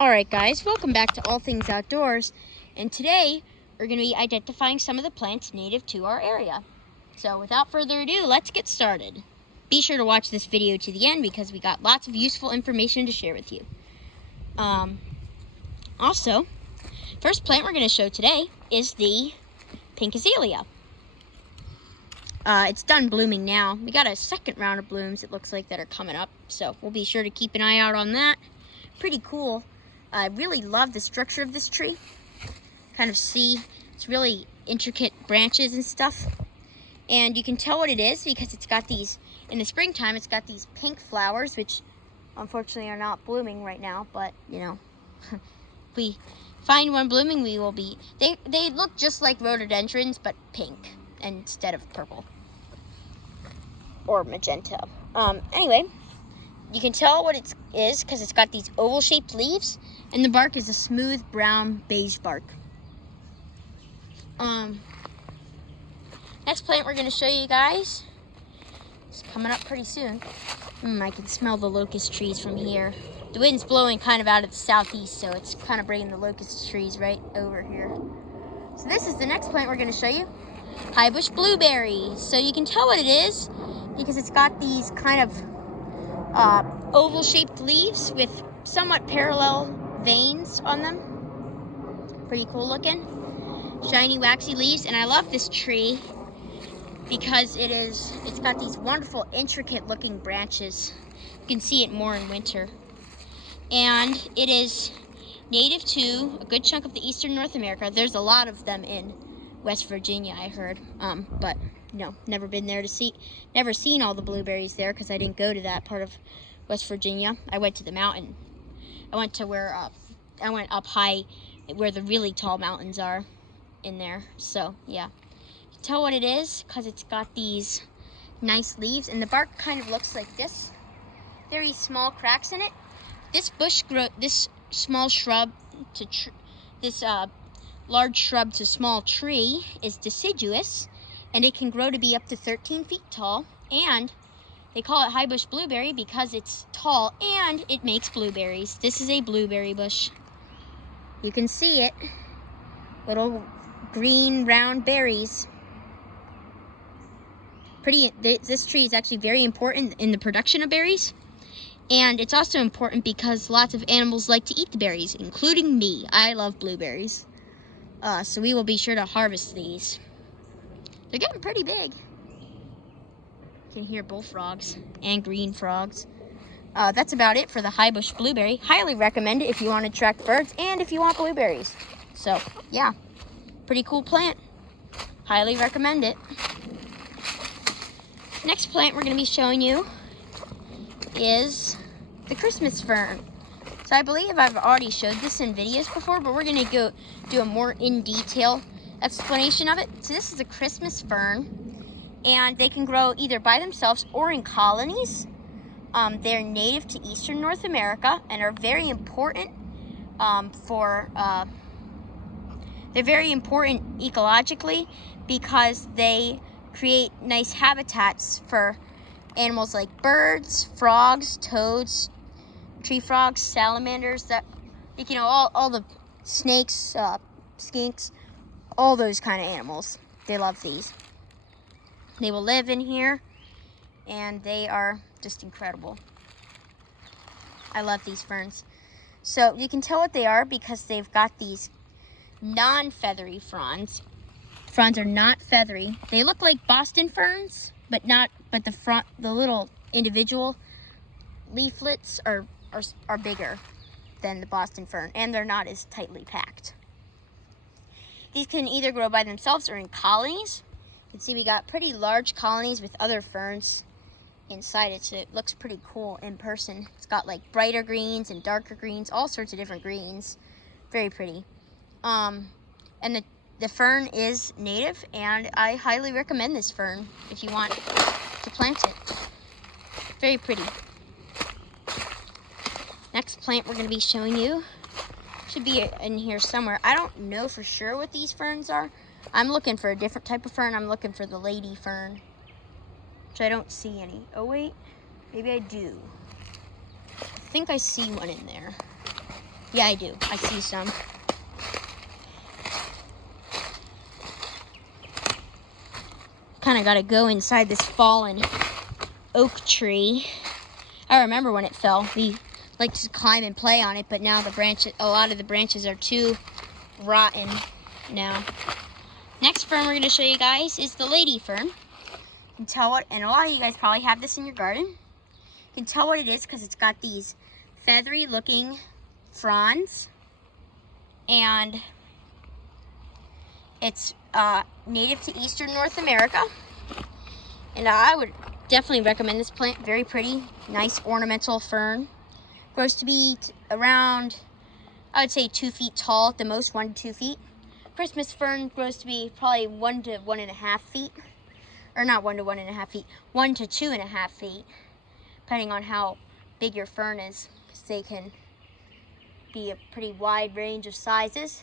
Alright guys, welcome back to All Things Outdoors, and today we're going to be identifying some of the plants native to our area. So without further ado, let's get started. Be sure to watch this video to the end because we got lots of useful information to share with you. Also, first plant we're going to show today is the pink azalea. It's done blooming now. We got a second round of blooms, it looks like, that are coming up, so we'll be sure to keep an eye out on that. Pretty cool. I really love the structure of this tree. Kind of see it's really intricate branches and stuff. And you can tell what it is because it's got these, in the springtime, it's got these pink flowers, which unfortunately are not blooming right now, but you know, if we find one blooming, we will be, they look just like rhododendrons, but pink instead of purple or magenta. Anyway, you can tell what it is because it's got these oval-shaped leaves, and the bark is a smooth brown beige bark. Next plant we're going to show you guys is coming up pretty soon. I can smell the locust trees from here. The wind's blowing kind of out of the southeast, so it's kind of bringing the locust trees right over here. So this is the next plant we're going to show you, high bush blueberry. So you can tell what it is because it's got these kind of oval-shaped leaves with somewhat parallel veins on them. Pretty cool looking. Shiny, waxy leaves, and I love this tree because it's got these wonderful, intricate-looking branches. You can see it more in winter. And it is native to a good chunk of the eastern North America. There's a lot of them in West Virginia, I heard, but no, never been there to see, never seen all the blueberries there because I didn't go to that part of West Virginia. I went to the mountain. I went to where, I went up high where the really tall mountains are in there. So, yeah. You can tell what it is because it's got these nice leaves, and the bark kind of looks like this. Very small cracks in it. This this small shrub to this large shrub to small tree is deciduous, and it can grow to be up to 13 feet tall, and they call it high bush blueberry because it's tall and it makes blueberries. This is a blueberry bush. You can see it. Little green round berries. This tree is actually very important in the production of berries. And it's also important because lots of animals like to eat the berries, including me. I love blueberries. So we will be sure to harvest these. They're getting pretty big. You can hear bullfrogs and green frogs. That's about it for the high bush blueberry. Highly recommend it if you want to attract birds and if you want blueberries. So, yeah, pretty cool plant. Highly recommend it. Next plant we're going to be showing you is the Christmas fern. So I believe I've already showed this in videos before, but we're going to go do a more in-detail explanation of it. So this is a Christmas fern, and they can grow either by themselves or in colonies. They're native to eastern North America and are very important they're very important ecologically because they create nice habitats for animals like birds, frogs, toads, tree frogs, salamanders, that, you know, all the snakes, skinks, all those kind of animals. They love these. They will live in here, and they are just incredible. I love these ferns. So you can tell what they are because they've got these non-feathery fronds. Fronds are not feathery. They look like Boston ferns, but the little individual leaflets are bigger than the Boston fern, and they're not as tightly packed. These can either grow by themselves or in colonies. You can see we got pretty large colonies with other ferns inside it, so it looks pretty cool in person. It's got like brighter greens and darker greens, all sorts of different greens. Very pretty. And the fern is native, and I highly recommend this fern if you want to plant it. Very pretty. Next plant we're going to be showing you should be in here somewhere. I don't know for sure what these ferns are. I'm looking for a different type of fern. I'm looking for the lady fern, which I don't see any. Oh wait, maybe I do. I think I see one in there. Yeah, I do. I see some. Kind of got to go inside this fallen oak tree. I remember when it fell. We like to climb and play on it, but now a lot of the branches are too rotten now. Next fern we're going to show you guys is the lady fern. You can tell what, and a lot of you guys probably have this in your garden. You can tell what it is because it's got these feathery looking fronds, and it's native to eastern North America. And I would definitely recommend this plant. Very pretty, nice ornamental fern. Grows to be around, I would say 2 feet tall at the most, 1 to 2 feet. Christmas fern grows to be probably 1 to 1.5 feet. Or not 1 to 1.5 feet, 1 to 2.5 feet, depending on how big your fern is, because they can be a pretty wide range of sizes.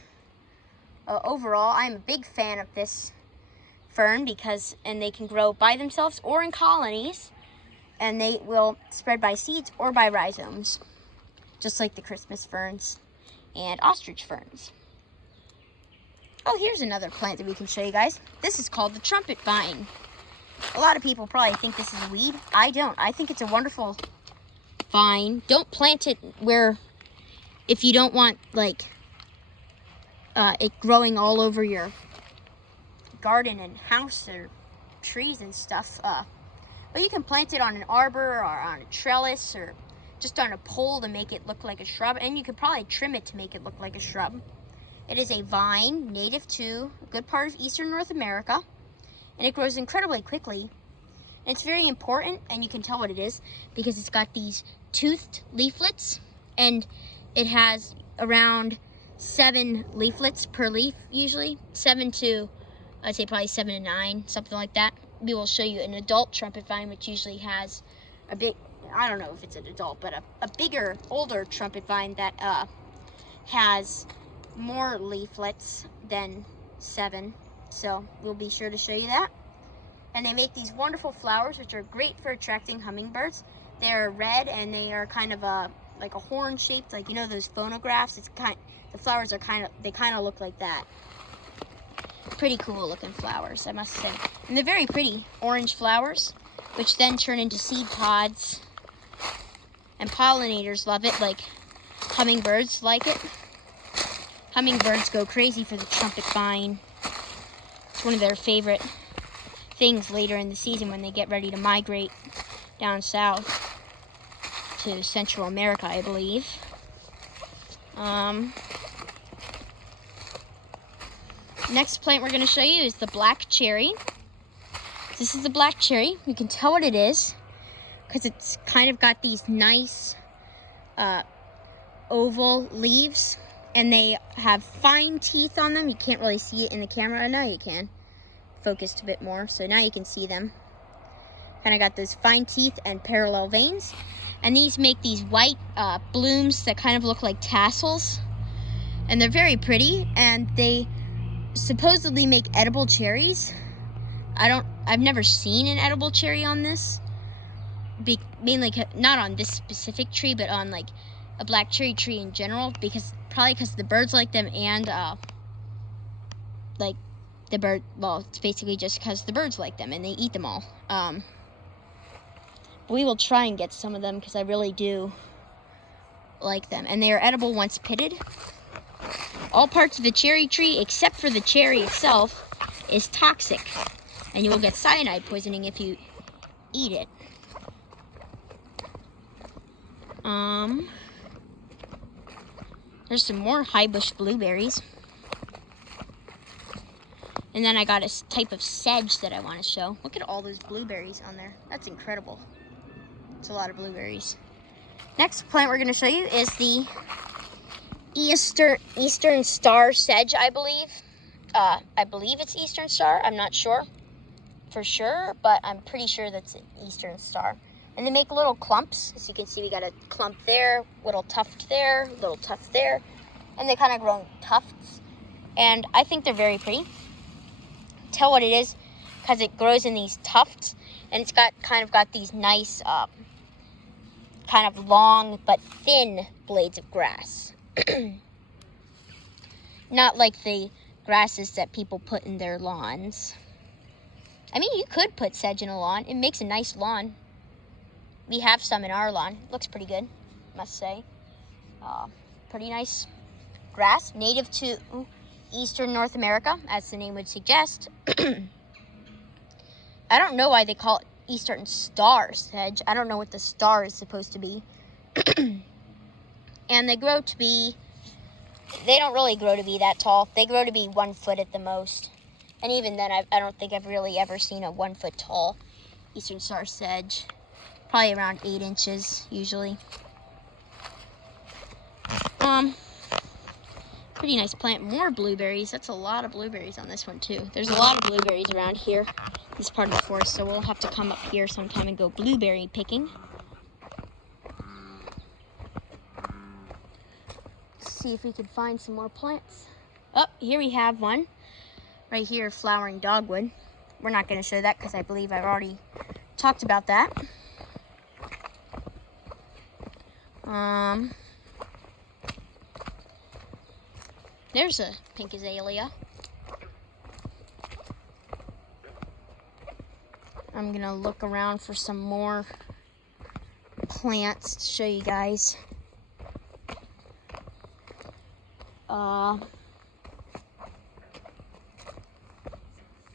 Overall, I'm a big fan of this fern and they can grow by themselves or in colonies, and they will spread by seeds or by rhizomes, just like the Christmas ferns and ostrich ferns. Oh, here's another plant that we can show you guys. This is called the trumpet vine. A lot of people probably think this is a weed. I don't. I think it's a wonderful vine. Don't plant it if you don't want like it growing all over your garden and house or trees and stuff. But you can plant it on an arbor or on a trellis or just on a pole to make it look like a shrub. And you could probably trim it to make it look like a shrub. It is a vine native to a good part of eastern North America. And it grows incredibly quickly. And it's very important, and you can tell what it is, because it's got these toothed leaflets, and it has around 7 leaflets per leaf, usually. 7 to, I'd say probably 7 to 9, something like that. We will show you an adult trumpet vine, which usually has a big, I don't know if it's an adult, but a bigger, older trumpet vine that has more leaflets than 7. So we'll be sure to show you that. And they make these wonderful flowers, which are great for attracting hummingbirds. They're red, and they are kind of like a horn shaped, like, you know, those phonographs. The flowers are they kind of look like that. Pretty cool looking flowers, I must say. And they're very pretty orange flowers, which then turn into seed pods. And pollinators love it, like hummingbirds like it. Hummingbirds go crazy for the trumpet vine. It's one of their favorite things later in the season when they get ready to migrate down south to Central America, I believe. Next plant we're going to show you is the black cherry. This is the black cherry. You can tell what it is because it's kind of got these nice oval leaves, and they have fine teeth on them. You can't really see it in the camera. Now you can. Focused a bit more, so now you can see them. Kind of got those fine teeth and parallel veins. And these make these white blooms that kind of look like tassels. And they're very pretty, and they supposedly make edible cherries. I've never seen an edible cherry on this. Mainly not on this specific tree, but on like a black cherry tree in general, probably because the birds like them, and like the bird, well, it's basically just because the birds like them and they eat them all. We will try and get some of them because I really do like them, and they are edible once pitted. All parts of the cherry tree except for the cherry itself is toxic, and you will get cyanide poisoning if you eat it. There's some more high bush blueberries. And then I got a type of sedge that I want to show. Look at all those blueberries on there. That's incredible. It's a lot of blueberries. Next plant we're going to show you is the Eastern Star sedge, I believe. I believe it's Eastern Star. I'm not sure for sure, but I'm pretty sure that's an Eastern Star. And they make little clumps. As you can see, we got a clump there, little tuft there, little tuft there. And they kind of grow in tufts. And I think they're very pretty. Tell what it is because it grows in these tufts, and it's kind of got these nice kind of long but thin blades of grass. Not like the grasses that people put in their lawns. I mean, you could put sedge in a lawn. It makes a nice lawn. We have some in our lawn. Looks pretty good, must say. Pretty nice grass, native to eastern North America, as the name would suggest. I don't know why they call it eastern star sedge. I don't know what the star is supposed to be. And they grow to be, they don't really grow to be that tall. They grow to be 1 foot at the most. And even then, I don't think I've really ever seen a 1 foot tall eastern star sedge. Probably around 8 inches, usually. Pretty nice plant. More blueberries. That's a lot of blueberries on this one, too. There's a lot of blueberries around here, this part of the forest, so we'll have to come up here sometime and go blueberry picking. See if we can find some more plants. Oh, here we have one. Right here, flowering dogwood. We're not going to show that because I believe I've already talked about that. There's a pink azalea. I'm going to look around for some more plants to show you guys.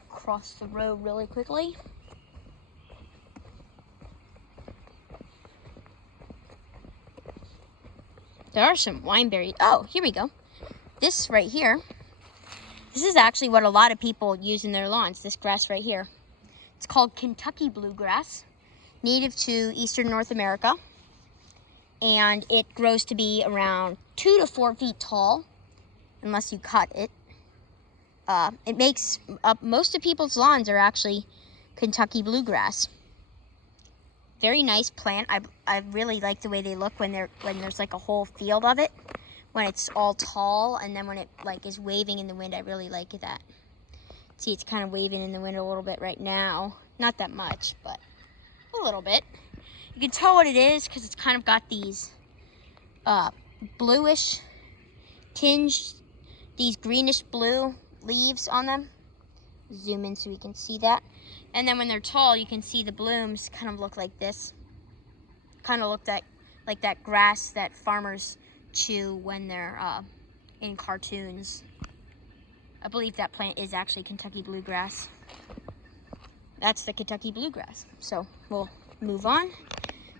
Cross the road really quickly. There are some wineberries. Oh, here we go. This right here, this is actually what a lot of people use in their lawns, this grass right here. It's called Kentucky bluegrass, native to eastern North America. And it grows to be around 2 to 4 feet tall, unless you cut it. It makes up, most of people's lawns are actually Kentucky bluegrass. Very nice plant. I really like the way they look when there's like a whole field of it. When it's all tall, and then when it like is waving in the wind, I really like that. See, it's kind of waving in the wind a little bit right now. Not that much, but a little bit. You can tell what it is because it's kind of got these bluish tinge, these greenish blue leaves on them. Zoom in so we can see that. And then when they're tall, you can see the blooms kind of look like this. Kind of look like that grass that farmers chew when they're in cartoons. I believe that plant is actually Kentucky bluegrass. That's the Kentucky bluegrass. So we'll move on,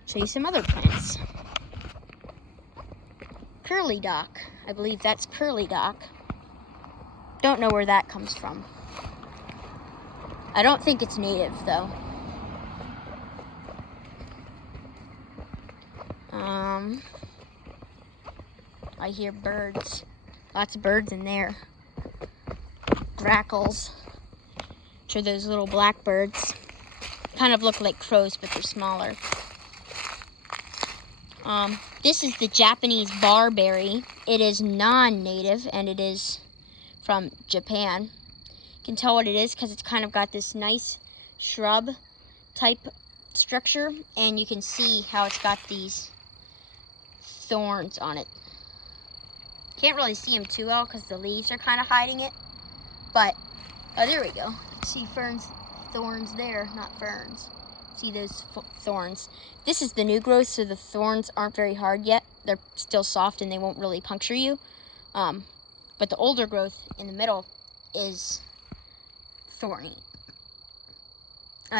show you some other plants. Curly dock. I believe that's curly dock. Don't know where that comes from. I don't think it's native though. I hear birds. Lots of birds in there. Grackles. Which are those little black birds. Kind of look like crows, but they're smaller. This is the Japanese barberry. It is non-native, and it is from Japan. You can tell what it is because it's kind of got this nice shrub type structure, and you can see how it's got these thorns on it. Can't really see them too well because the leaves are kind of hiding it, but oh, there we go. See Fern's thorns there, not ferns. See those thorns. This is the new growth, so the thorns aren't very hard yet. They're still soft and they won't really puncture you. But the older growth in the middle is thorny.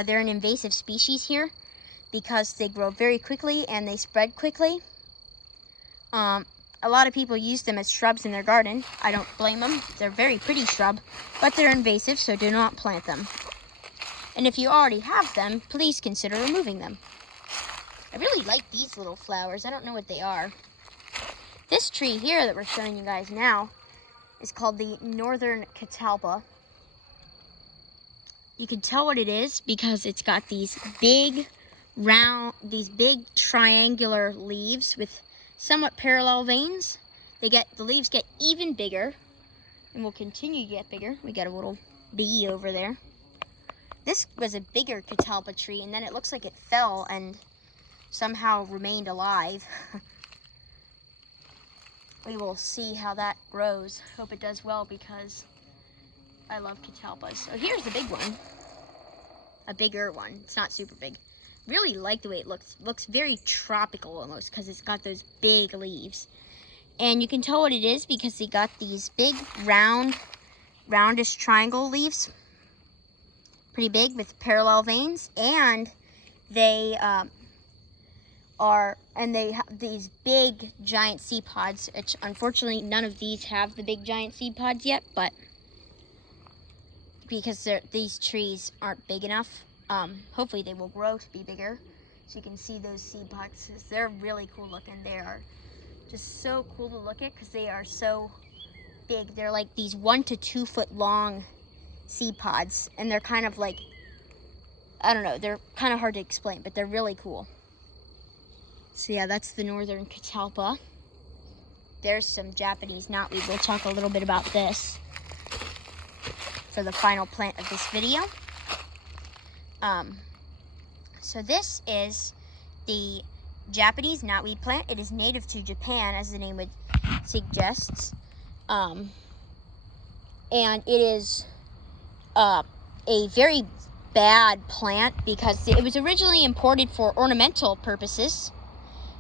They're an invasive species here because they grow very quickly and they spread quickly. A lot of people use them as shrubs in their garden. I don't blame them. They're a very pretty shrub, but they're invasive, so do not plant them. And if you already have them, please consider removing them. I really like these little flowers. I don't know what they are. This tree here that we're showing you guys now is called the northern catalpa. You can tell what it is because it's got these big triangular leaves with somewhat parallel veins. The leaves get even bigger and will continue to get bigger. We got a little bee over there. This was a bigger catalpa tree, and then it looks like it fell and somehow remained alive. we will see how that grows. Hope it does well because I love catalpas. So here's the big one. A bigger one. It's not super big. Really like the way it looks. Looks very tropical almost because it's got those big leaves. And you can tell what it is because they got these big roundish triangle leaves. Pretty big with parallel veins. And they they have these big giant seed pods, which unfortunately none of these have the big giant seed pods yet, but because these trees aren't big enough, hopefully they will grow to be bigger. So you can see those seed pods. They're really cool looking. They are just so cool to look at because they are so big. They're like these 1 to 2 foot long seed pods, and they're kind of like, I don't know, they're kind of hard to explain, but they're really cool. So yeah, that's the northern catalpa. There's some Japanese knotweed. We'll talk a little bit about this for the final plant of this video. So this is the Japanese knotweed plant. It is native to Japan, as the name would suggest. And it is a very bad plant because it was originally imported for ornamental purposes,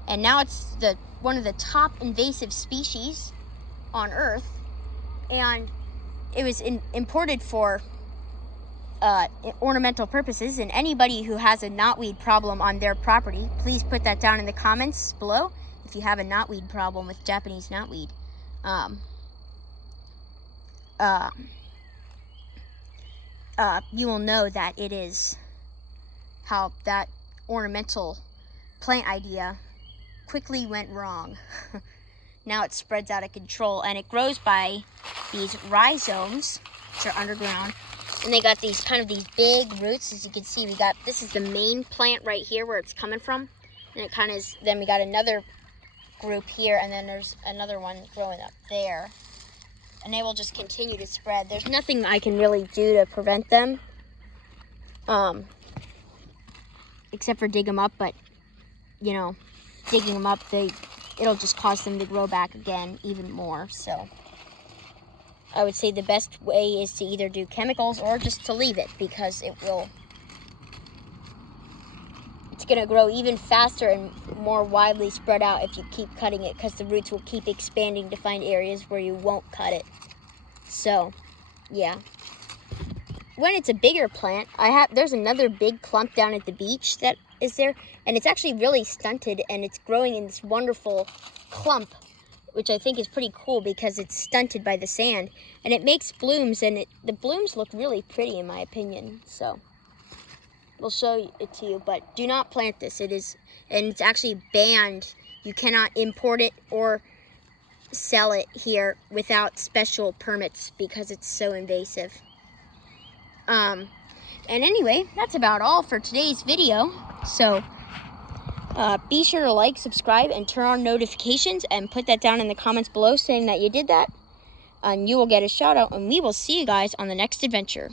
and now it's one of the top invasive species on Earth, and it was imported for ornamental purposes. And anybody who has a knotweed problem on their property, please put that down in the comments below if you have a knotweed problem with Japanese knotweed. You will know that it is how that ornamental plant idea quickly went wrong. Now it spreads out of control, and it grows by these rhizomes, which are underground, and they got these big roots. As you can see, this is the main plant right here where it's coming from, and it kind of is. Then we got another group here, and then there's another one growing up there, and they will just continue to spread. There's nothing I can really do to prevent them, except for dig them up, but you know, digging them up, it'll just cause them to grow back again even more. So I would say the best way is to either do chemicals or just to leave it, because it's going to grow even faster and more widely spread out if you keep cutting it, because the roots will keep expanding to find areas where you won't cut it. So yeah, when it's a bigger plant, there's another big clump down at the beach that is there, and it's actually really stunted, and it's growing in this wonderful clump, which I think is pretty cool because it's stunted by the sand, and it makes blooms, and the blooms look really pretty in my opinion. So we'll show it to you, but do not plant this. It's actually banned. You cannot import it or sell it here without special permits because it's so invasive. And anyway, that's about all for today's video. So be sure to like, subscribe, and turn on notifications, and put that down in the comments below saying that you did that, and you will get a shout out, and we will see you guys on the next adventure.